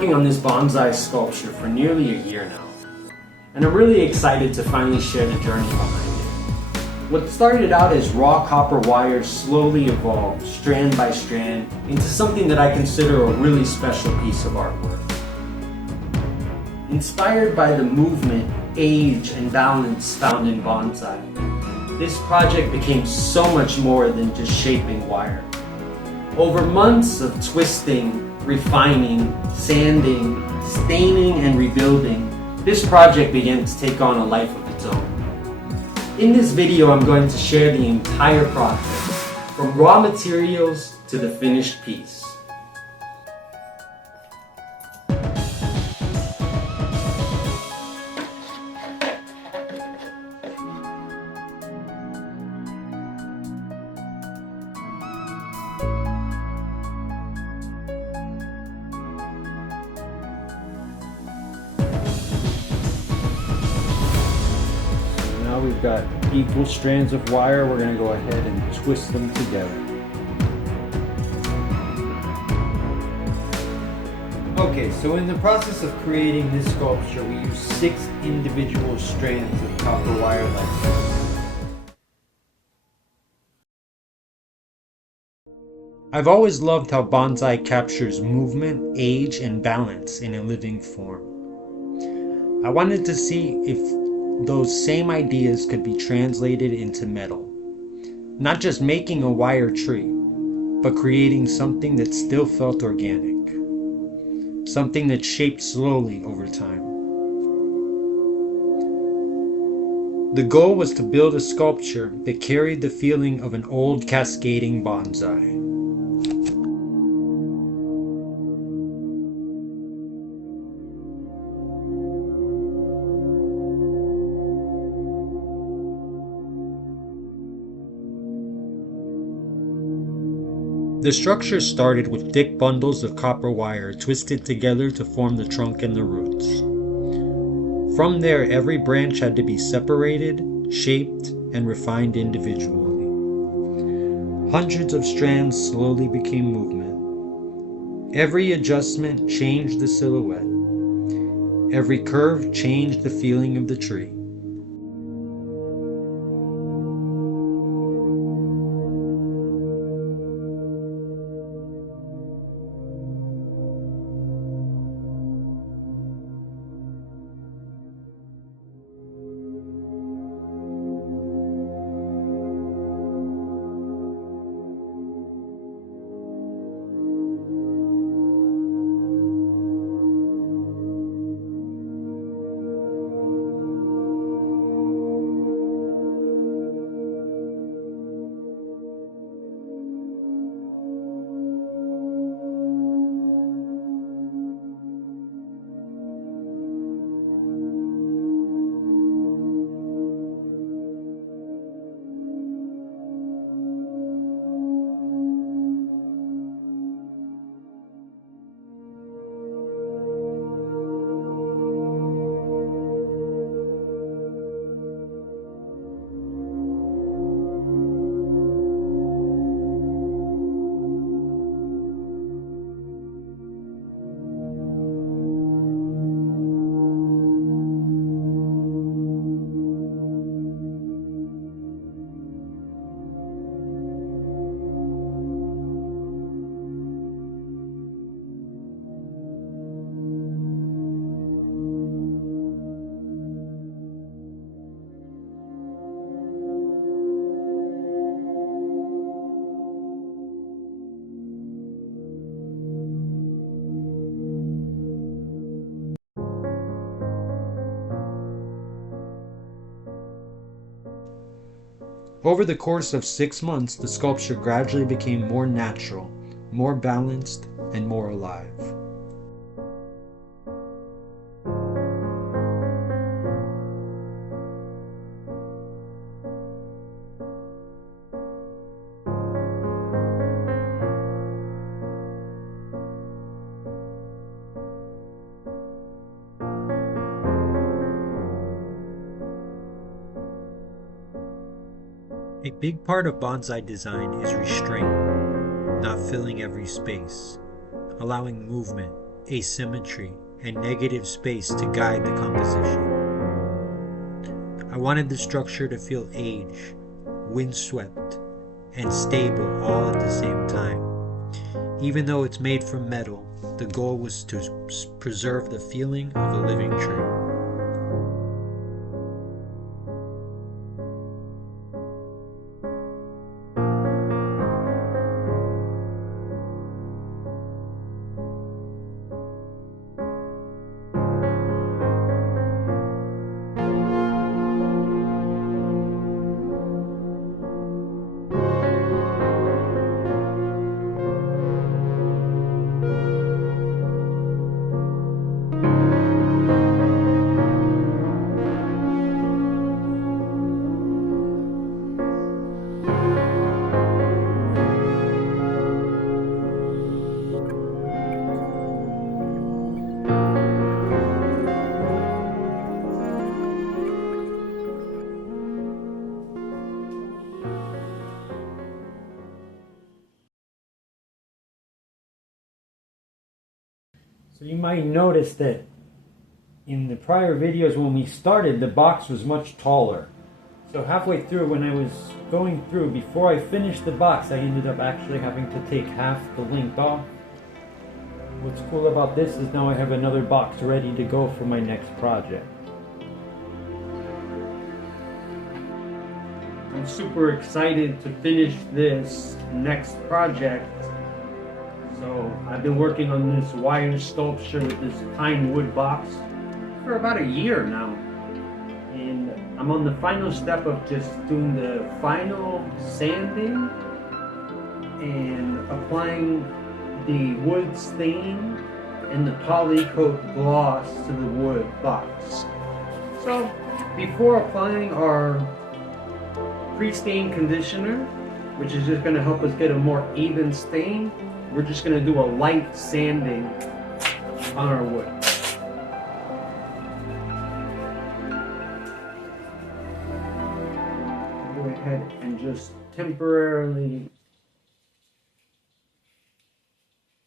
working on this bonsai sculpture for nearly a year now, and I'm really excited to finally share the journey behind it. What started out as raw copper wire slowly evolved, strand by strand, into something that I consider a really special piece of artwork. Inspired by the movement, age, and balance found in bonsai, this project became so much more than just shaping wire. Over months of twisting, refining, sanding, staining, and rebuilding, this project began to take on a life of its own. In this video, I'm going to share the entire process, from raw materials to the finished piece. We've got equal strands of wire. We're going to go ahead and twist them together. Okay, so in the process of creating this sculpture, we use 6 individual strands of copper wire like this. I've always loved how bonsai captures movement, age, and balance in a living form. I wanted to see if those same ideas could be translated into metal. Not just making a wire tree, but creating something that still felt organic. Something that shaped slowly over time. The goal was to build a sculpture that carried the feeling of an old cascading bonsai. The structure started with thick bundles of copper wire twisted together to form the trunk and the roots. From there, every branch had to be separated, shaped, and refined individually. Hundreds of strands slowly became movement. Every adjustment changed the silhouette. Every curve changed the feeling of the tree. Over the course of 6 months, the sculpture gradually became more natural, more balanced, and more alive. A big part of bonsai design is restraint, not filling every space, allowing movement asymmetry, and negative space to guide the composition. I wanted the structure to feel aged, windswept, and stable all at the same time. Even though it's made from metal, the goal was to preserve the feeling of a living tree. So you might notice that in the prior videos when we started, the box was much taller. So halfway through, when I was going through, before I finished the box, I ended up actually having to take half the length off. What's cool about this is now I have another box ready to go for my next project. I'm super excited to finish this next project. So I've been working on this wire sculpture with this pine wood box for about a year now. And I'm on the final step of just doing the final sanding and applying the wood stain and the polycoat gloss to the wood box. So before applying our pre-stain conditioner, which is just going to help us get a more even stain, we're just going to do a light sanding on our wood. Go ahead and just temporarily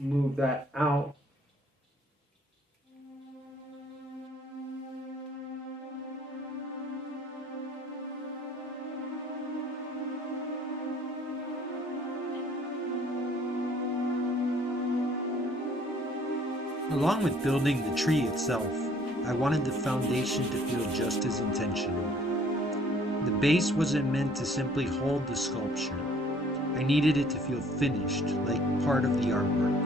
move that out. Along with building the tree itself, I wanted the foundation to feel just as intentional. The base wasn't meant to simply hold the sculpture. I needed it to feel finished, like part of the artwork.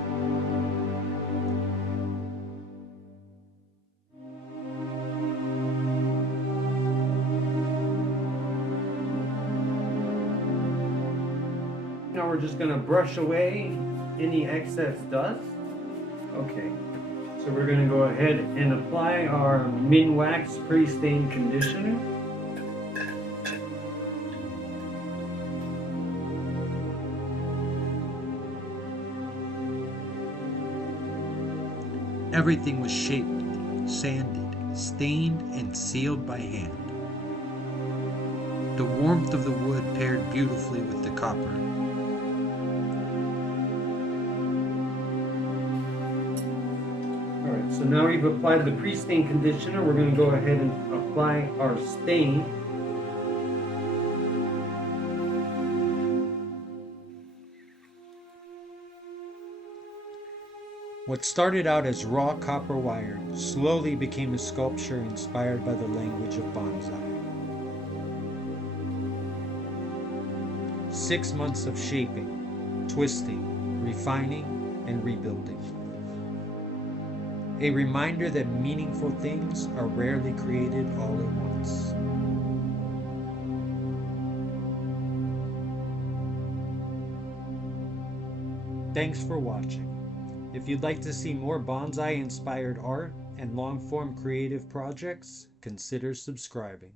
Now we're just going to brush away any excess dust. Okay, so we're going to go ahead and apply our Minwax pre-stain conditioner. Everything was shaped, sanded, stained, and sealed by hand. The warmth of the wood paired beautifully with the copper. Alright, so now we've applied the pre-stain conditioner, we're going to go ahead and apply our stain. What started out as raw copper wire slowly became a sculpture inspired by the language of bonsai. 6 months of shaping, twisting, refining, and rebuilding. A reminder that meaningful things are rarely created all at once. Thanks for watching. If you'd like to see more bonsai-inspired art and long-form creative projects, consider subscribing.